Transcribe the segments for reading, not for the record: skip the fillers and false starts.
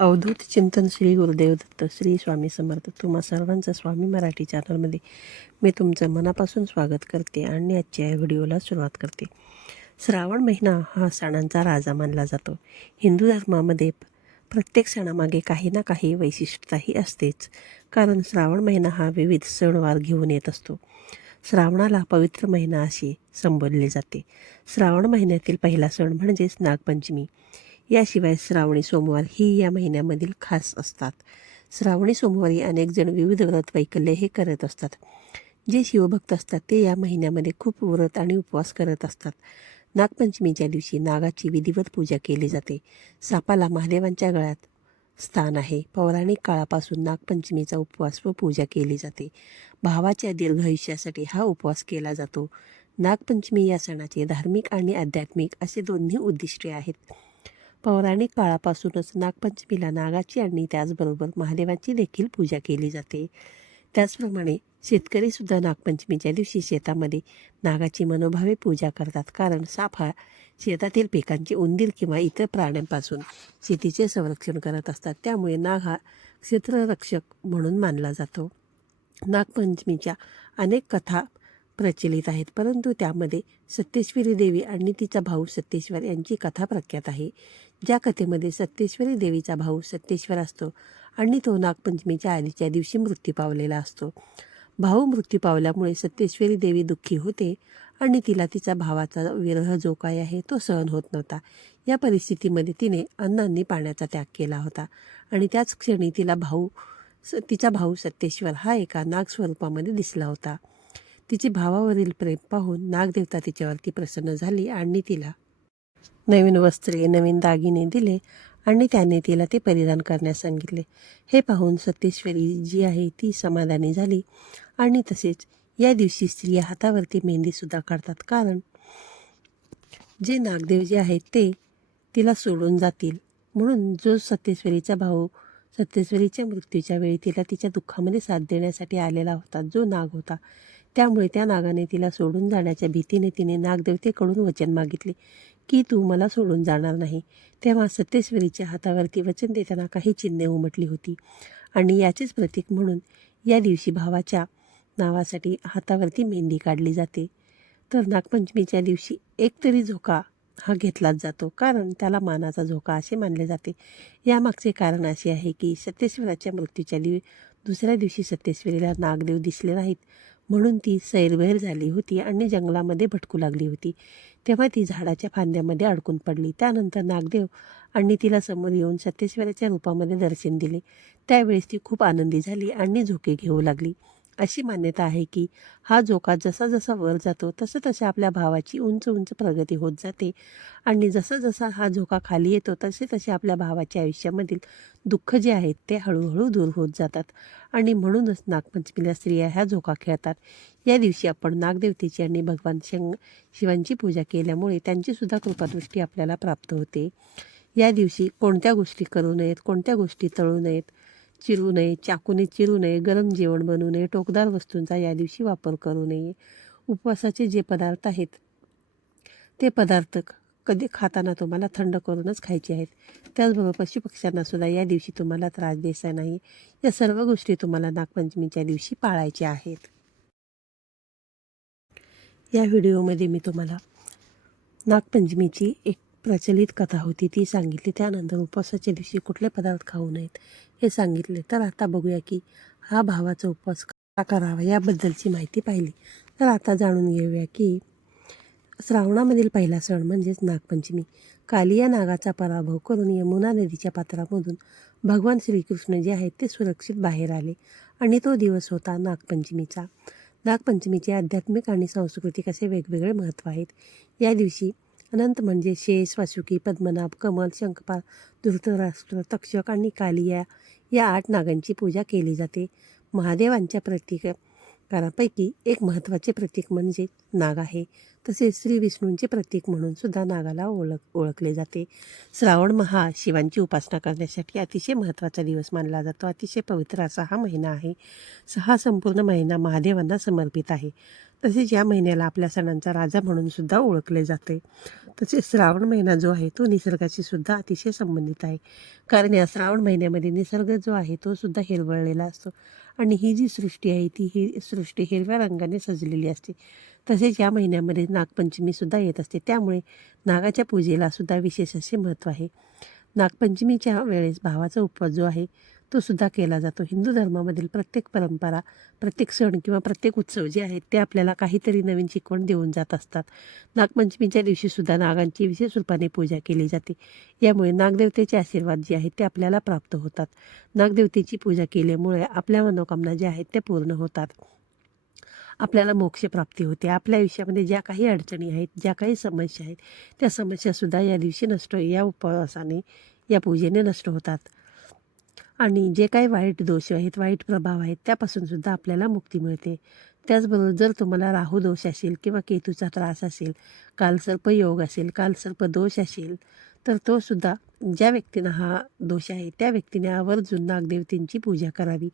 अवधूत चिंतन श्री गुरुदेव दत्त श्री स्वामी समर्थ. तुम्हा सर्वांचं स्वामी मराठी चॅनलमध्ये मी तुमचं मनापासून स्वागत करते आणि आजच्या या व्हिडिओला सुरुवात करते. श्रावण महिना हा सणांचा राजा मानला जातो. हिंदू धर्मामध्ये प्रत्येक सणामागे काही ना काही वैशिष्ट्यताही असतेच, कारण श्रावण महिना हा विविध सणवार घेऊन येत असतो. श्रावणाला पवित्र महिना असे संबोधले जाते. श्रावण महिन्यातील पहिला सण म्हणजेच नागपंचमी. याशिवाय श्रावणी सोमवार ही या महिन्यामधील खास असतात. श्रावणी सोमवारी अनेक जण विविध व्रत वैकल्य हे करत असतात. जे शिवभक्त असतात ते या महिन्यामध्ये खूप व्रत आणि उपवास करत असतात. नागपंचमीच्या दिवशी नागाची विधिवत पूजा केली जाते. सापाला महादेवांच्या गळ्यात स्थान आहे. पौराणिक काळापासून नागपंचमीचा उपवास व पूजा केली जाते. भावाच्या दीर्घ आयुष्यासाठी हा उपवास केला जातो. नागपंचमी या सणाचे धार्मिक आणि आध्यात्मिक असे दोन्ही उद्दिष्टे आहेत. पौराणिक काळापासूनच नागपंचमीला नागाची आणि त्याचबरोबर महादेवांची देखील पूजा केली जाते. त्याचप्रमाणे शेतकरीसुद्धा नागपंचमीच्या दिवशी शेतामध्ये नागाची मनोभावे पूजा करतात, कारण साप हा शेतातील पिकांचे उंदीर किंवा इतर प्राण्यांपासून शेतीचे संरक्षण करत असतात. त्यामुळे नाग हा क्षेत्ररक्षक म्हणून मानला जातो. नागपंचमीच्या अनेक कथा प्रचलित आहेत, परंतु त्यामध्ये सत्येश्वरी देवी आणि तिचा भाऊ सत्येश्वर यांची कथा प्रख्यात आहे. ज्या कथेमध्ये सत्येश्वरी देवीचा भाऊ सत्येश्वर असतो आणि तो नागपंचमीच्या आधीच्या दिवशी मृत्यू पावलेला असतो. भाऊ मृत्यू पावल्यामुळे सत्येश्वरी देवी दुःखी होते आणि तिला तिचा भावाचा विरह जो काय आहे तो सहन होत नव्हता. या परिस्थितीमध्ये तिने अन्न आणि पाण्याचा त्याग केला होता आणि त्याच क्षणी तिचा भाऊ सत्येश्वर हा एका नाग स्वरूपामध्ये दिसला होता. तिचे भावावरील प्रेम पाहून नागदेवता तिच्यावरती प्रसन्न झाली आणि तिला नवीन वस्त्रे, नवीन दागिने दिले आणि त्याने तिला ते परिधान करण्यास सांगितले. हे पाहून सत्येश्वरी जी आहे ती समाधानी झाली आणि तसेच या दिवशी स्त्रिया हातावरती मेहंदीसुद्धा काढतात, कारण जे नागदेव जे आहेत ते तिला सोडून जातील म्हणून. जो सत्येश्वरीचा भाऊ सत्येश्वरीच्या मृत्यूच्या वेळी तिला तिच्या दुःखामध्ये साथ देण्यासाठी आलेला होता, जो नाग होता, त्यामुळे त्या नागाने तिला सोडून जाण्याच्या भीतीने तिने नागदेवतेकडून वचन मागितले की तू मला सोडून जाणार नाही. तेव्हा सत्येश्वरीच्या हातावरती वचन देताना काही चिन्हे उमटली होती आणि याचेच प्रतीक म्हणून या दिवशी भावाच्या नावासाठी हातावरती मेहंदी काढली जाते. तर नागपंचमीच्या दिवशी एकतरी झोका हा घेतलाच जातो, कारण त्याला मानाचा झोका असे मानले जाते. यामागचे कारण असे आहे की सत्येश्वराच्या मृत्यूच्या दुसऱ्या दिवशी सत्येश्वरीला नागदेव दिसले नाहीत, म्हणून ती सैरभैर झाली होती आणि जंगलामध्ये भटकू लागली होती. तेव्हा ती झाडाच्या फांद्यामध्ये अडकून पडली. त्यानंतर नागदेव आणि तिला समोर येऊन सत्येश्वराच्या रूपामध्ये दर्शन दिले. त्यावेळेस ती खूप आनंदी झाली आणि झोके घेऊ लागली. अशी मान्यता आहे की हा झोका जसा जसा वर जातो तसं तसे आपल्या भावाची उंच उंच प्रगती होत जाते आणि जसा जसा हा झोका खाली येतो तसे तसे आपल्या भावाच्या आयुष्यामधील दुःख जे आहेत ते हळूहळू दूर होत जातात आणि म्हणूनच नागपंचमीला स्त्रिया ह्या झोका खेळतात. या दिवशी आपण नागदेवतेची आणि भगवान शिवांची पूजा केल्यामुळे त्यांचीसुद्धा कृपादृष्टी आपल्याला प्राप्त होते. या दिवशी कोणत्या गोष्टी करू नयेत, कोणत्या गोष्टी तळू नयेत, चिरू नये, चाकूने चिरू नये, गरम जेवण बनवू नये, टोकदार वस्तूंचा या दिवशी वापर करू नये. उपवासाचे जे पदार्थ आहेत ते पदार्थ कधी खाताना तुम्हाला थंड करूनच खायचे आहेत. त्याचबरोबर पशुपक्ष्यांना सुद्धा या दिवशी तुम्हाला त्रास द्यायचा नाही. या सर्व गोष्टी तुम्हाला नागपंचमीच्या दिवशी पाळायच्या आहेत. या व्हिडिओमध्ये मी तुम्हाला नागपंचमीची एक प्रचलित कथा होती ती सांगितली. त्यानंतर उपवासाच्या दिवशी कुठले पदार्थ खाऊ नयेत हे सांगितले. तर आता बघूया की हा भावाचा उपवास का करावा याबद्दलची माहिती पाहिली. तर आता जाणून घेऊया की श्रावणामधील पहिला सण म्हणजेच नागपंचमी. कालिया नागाचा पराभव करून यमुना नदीच्या पात्रामधून भगवान श्रीकृष्ण जे आहेत ते सुरक्षित बाहेर आले आणि तो दिवस होता नागपंचमीचा. नागपंचमीचे आध्यात्मिक आणि सांस्कृतिक असे वेगवेगळे महत्त्व आहेत. या दिवशी अनंत म्हणजे शेष, वासुकी, पद्मनाभ, कमल, शंखपाल, धृतराष्ट्र, तक्षक आणि कालिया या 8 नागांची पूजा केली जाते. महादेवांच्या प्रतीकांपैकी एक महत्त्वाचे प्रतीक म्हणजे नाग आहे. तसेच श्री विष्णूंचे प्रतीक म्हणून सुद्धा नागाला ओळखले जाते. श्रावण हा शिवांची उपासना करण्यासाठी अतिशय महत्त्वाचा दिवस मानला जातो. अतिशय पवित्र असा हा महिना आहे. हा संपूर्ण महिना महादेवांना समर्पित आहे. तसेच या महिन्याला आपल्या सणांचा राजा म्हणून सुद्धा ओळखले जाते. तसेच श्रावण महिना जो आहे तो निसर्गाशी सुद्धा अतिशय संबंधित आहे. कारण या श्रावण महिन्यामध्ये निसर्ग जो आहे तो सुद्धा हिरवळलेला असतो आणि ही जी सृष्टी आहे ती ही सृष्टी हिरव्या रंगाने सजलेली असते. तसेच या महिन्यामध्ये नागपंचमीसुद्धा येत असते, त्यामुळे नागाच्या पूजेला सुद्धा विशेष असे महत्त्व आहे. नागपंचमीच्या वेळेस भावाचा उपवास जो आहे तो सुद्धा केला जातो. हिंदू धर्मामधील प्रत्येक परंपरा, प्रत्येक सण किंवा प्रत्येक उत्सव जे आहेत ते आपल्याला काहीतरी नवीन शिकवण देऊन जात असतात. नागपंचमीच्या दिवशीसुद्धा नागांची विशेष रूपाने पूजा केली जाते. यामुळे नागदेवतेचे आशीर्वाद जे आहेत ते आपल्याला प्राप्त होतात. नागदेवतेची पूजा केल्यामुळे आपल्या मनोकामना ज्या आहेत त्या पूर्ण होतात. आपल्याला मोक्षप्राप्ती होते. आपल्या आयुष्यामध्ये ज्या काही अडचणी आहेत, ज्या काही समस्या आहेत, त्या समस्यासुद्धा या दिवशी या उपवासाने, या पूजेने नष्ट होतात. आणि जे काही वाईट दोष आहेत, वाईट प्रभाव आहेत, त्यापासून सुद्धा आपल्याला मुक्ती मिळते. त्याचबरोबर जर तुम्हाला राहू दोष असेल किंवा केतूचा त्रास असेल, कालसर्पयोग असेल, कालसर्पदोष असेल, तर तो सुद्धा ज्या व्यक्तींना हा दोष आहे त्या व्यक्तीने आवर्जून नागदेवतेंची पूजा करावी.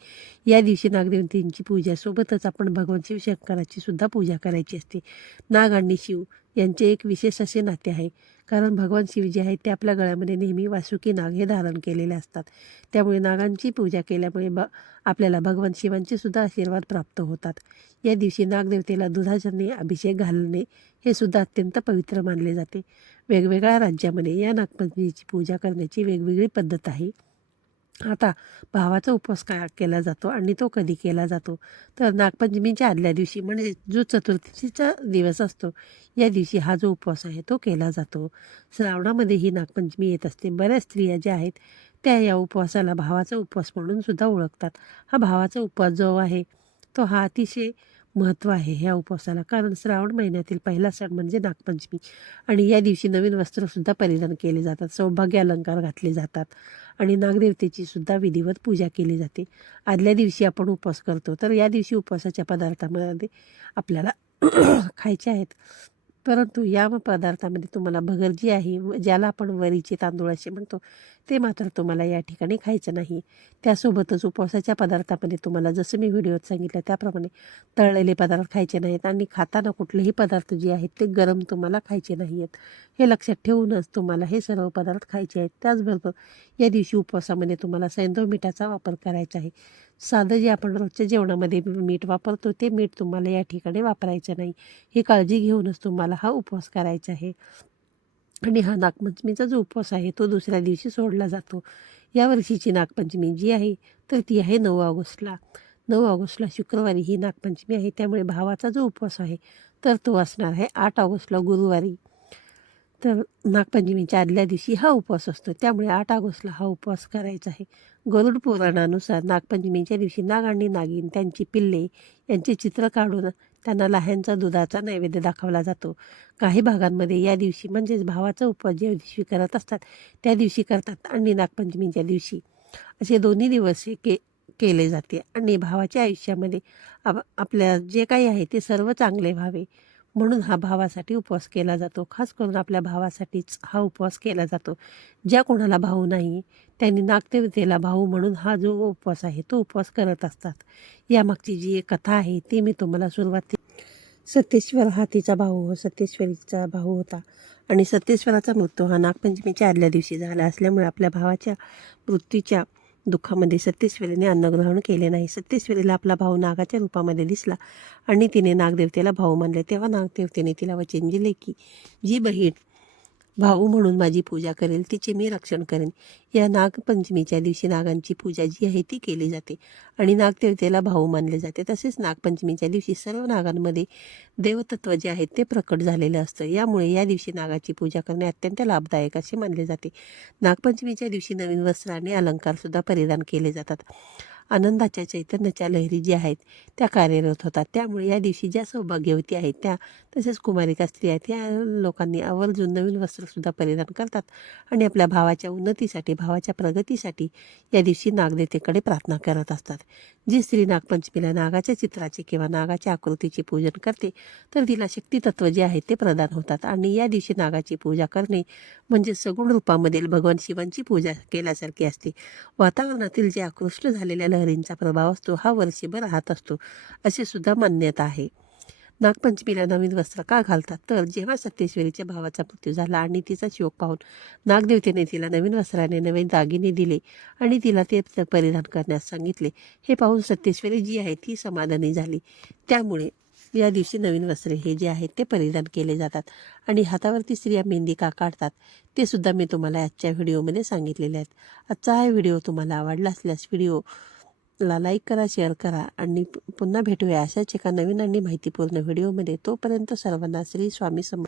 या दिवशी नागदेवतेंची पूजासोबतच आपण भगवान शिवशंकराची सुद्धा पूजा करायची असते. नाग आणि शिव यांचे एक विशेष असे नाते आहे. कारण भगवान शिव जे आहेत ते आपल्या गळ्यामध्ये नेहमी वासुकी नाग हे धारण केलेले असतात. त्यामुळे नागांची पूजा केल्यामुळे आपल्याला भगवान शिवांचे सुद्धा आशीर्वाद प्राप्त होतात. या दिवशी नागदेवतेला दुधाच्याने अभिषेक घालणे हे सुद्धा अत्यंत पवित्र मानले जाते. वेगवेगळ्या राज्यामध्ये या नागपंचमीची पूजा करण्याची वेगवेगळी पद्धत आहे. आता भावाचा उपवास केला जातो आणि तो कधी केला जातो, तर नागपंचमीच्या आदल्या दिवशी म्हणजे जो चतुर्थीचा दिवस असतो या दिवशी हा जो उपवास आहे तो केला जातो. श्रावणामध्ये ही नागपंचमी येत असते. बऱ्याच स्त्रिया ज्या आहेत त्या या उपवासाला भावाचा उपवास म्हणून सुद्धा ओळखतात. हा भावाचा उपवास जो आहे तो हा अतिशय महत्त्व आहे ह्या उपवासाला. कारण श्रावण महिन्यातील पहिला सण म्हणजे नागपंचमी आणि या दिवशी नवीन वस्त्रसुद्धा परिधान केले जातात, सौभाग्य अलंकार घातले जातात आणि नागदेवतेची सुद्धा विधिवत पूजा केली जाते. आदल्या दिवशी आपण उपवास करतो, तर या दिवशी उपवासाच्या पदार्थामध्ये आपल्याला खायचे आहेत. परंतु या पदार्थामध्ये तुम्हाला भगर्जी आहे, ज्याला आपण वरीचे तांदूळ असे म्हणतो, ते मात्र तुम्हाला या ठिकाणी खायचं नाही. त्यासोबतच उपवासाच्या पदार्थामध्ये तुम्हाला जसं मी व्हिडिओत सांगितलं त्याप्रमाणे तळलेले पदार्थ खायचे नाहीत आणि खाताना कुठलेही पदार्थ जे आहेत ते गरम तुम्हाला खायचे नाही आहेत. हे लक्षात ठेवूनच तुम्हाला हे सर्व पदार्थ खायचे आहेत. त्याचबरोबर या दिवशी उपवासामध्ये तुम्हाला सैंधव मीठाचा वापर करायचा आहे. साधं जे आपण रोजच्या जेवणामध्ये मीठ वापरतो ते मीठ तुम्हाला या ठिकाणी वापरायचं नाही. ही काळजी घेऊनच तुम्हाला हा उपवास करायचा आहे. आणि हा नागपंचमीचा जो उपवास आहे तो दुसऱ्या दिवशी सोडला जातो. यावर्षीची नागपंचमी जी आहे तर ती आहे 9 ऑगस्टला. 9 ऑगस्टला शुक्रवारी ही नागपंचमी आहे. त्यामुळे भावाचा जो उपवास आहे तर तो असणार आहे 8 ऑगस्टला गुरुवारी. तर नागपंचमीच्या आदल्या दिवशी हा उपवास असतो. त्यामुळे 8 ऑगस्टला हा उपवास करायचा आहे. गरुड पुराणानुसार नागपंचमीच्या दिवशी नाग आणि नागिन त्यांची पिल्ले यांचे चित्र काढून त्यांना लाह्यांचा दुधाचा नैवेद्य दाखवला जातो. काही भागांमध्ये या दिवशी म्हणजेच भावाचा उपवास ज्या दिवशी करत असतात त्या दिवशी करतात आणि नागपंचमीच्या दिवशी असे दोन्ही दिवस केले जाते आणि भावाच्या आयुष्यामध्ये आपल्या जे काही आहे ते सर्व चांगले व्हावे म्हणून हा भावासाठी उपवास केला जातो. खास करून आपल्या भावासाठीच हा उपवास केला जातो. ज्या कोणाला भाऊ नाही त्यांनी नागदेवतेला भाऊ म्हणून हा जो उपवास आहे तो उपवास करत असतात. यामागची जी एक कथा आहे ती मी तुम्हाला सत्येश्वर हा तिचा भाऊ सत्येश्वरीचा भाऊ होता आणि सत्येश्वराचा मृत्यू हा नागपंचमीच्या आदल्या दिवशी झाला असल्यामुळे आपल्या भावाच्या मृत्यूच्या दुःखामध्ये सत्येश्वरीने अन्नग्रहण केले नाही. सत्येश्वरीला आपला भाऊ नागाच्या रूपामध्ये दिसला आणि तिने नागदेवतेला भाऊ मानले. तेव्हा नागदेवतेने तिला वचन दिले की जी बहीण भाऊ म्हणून माझी पूजा करेल तिचे मी रक्षण करेन. या नागपंचमीच्या दिवशी नागांची पूजा जी आहे ती केली जाते आणि नागदेवतेला भाऊ मानले जाते. तसेच नागपंचमीच्या दिवशी सर्व नागांमध्ये देवतत्व जे आहे ते प्रकट झालेलं असतं. यामुळे या दिवशी नागाची पूजा करणे अत्यंत लाभदायक असे मानले जाते. नागपंचमीच्या दिवशी नवीन वस्त्र आणि अलंकारसुद्धा परिधान केले जातात. आनंदाच्या चैतन्याच्या लहरी ज्या आहेत त्या कार्यरत होतात. त्यामुळे या दिवशी ज्या सौभाग्यवती आहेत त्या तसेच कुमारिका स्त्रिया त्या लोकांनी आवर्जून नवीन वस्त्रसुद्धा परिधान करतात आणि आपल्या भावाच्या उन्नतीसाठी भावाच्या प्रगतीसाठी या दिवशी नागदेवतेकडे प्रार्थना करत असतात. जी स्त्री नागपंचमीला नागाच्या चित्राचे किंवा नागाच्या आकृतीचे पूजन करते तर तिला शक्तितत्व जे आहे ते प्रदान होतात आणि या दिवशी नागाची पूजा करणे म्हणजे सगुण रूपामधील भगवान शिवांची पूजा केल्यासारखी असते. वातावरणातील जे आकृष्ट झालेल्या लहरींचा प्रभाव असतो हा वर्षभर राहत असतो अशी सुद्धा मान्यता आहे. नागपंचमीला नवीन वस्त्र का घालतात? तर जेव्हा सत्यश्वरीच्या भावाचा मृत्यू झाला आणि तिचा शोक पाहून नागदेवतेने तिला नवीन वस्त्राने नवीन दागिने दिले आणि तिला ते परिधान करण्यास सांगितले. हे पाहून सत्यश्वरी जी आहे ती समाधानी झाली. त्यामुळे या दिवशी नवीन वस्त्रे हे जे आहेत ते परिधान केले जातात. आणि हातावरती स्त्रिया मेहंदी का काढतात ते सुद्धा मी तुम्हाला आजच्या व्हिडिओमध्ये सांगितलेले आहेत. आजचा हा व्हिडिओ तुम्हाला आवडला असल्यास व्हिडिओला लाईक करा, शेअर करा आणि पुन्हा भेटूया अशाच एका नवीन आणि माहितीपूर्ण व्हिडिओमध्ये. तोपर्यंत सर्वांना श्री स्वामी समर्थ.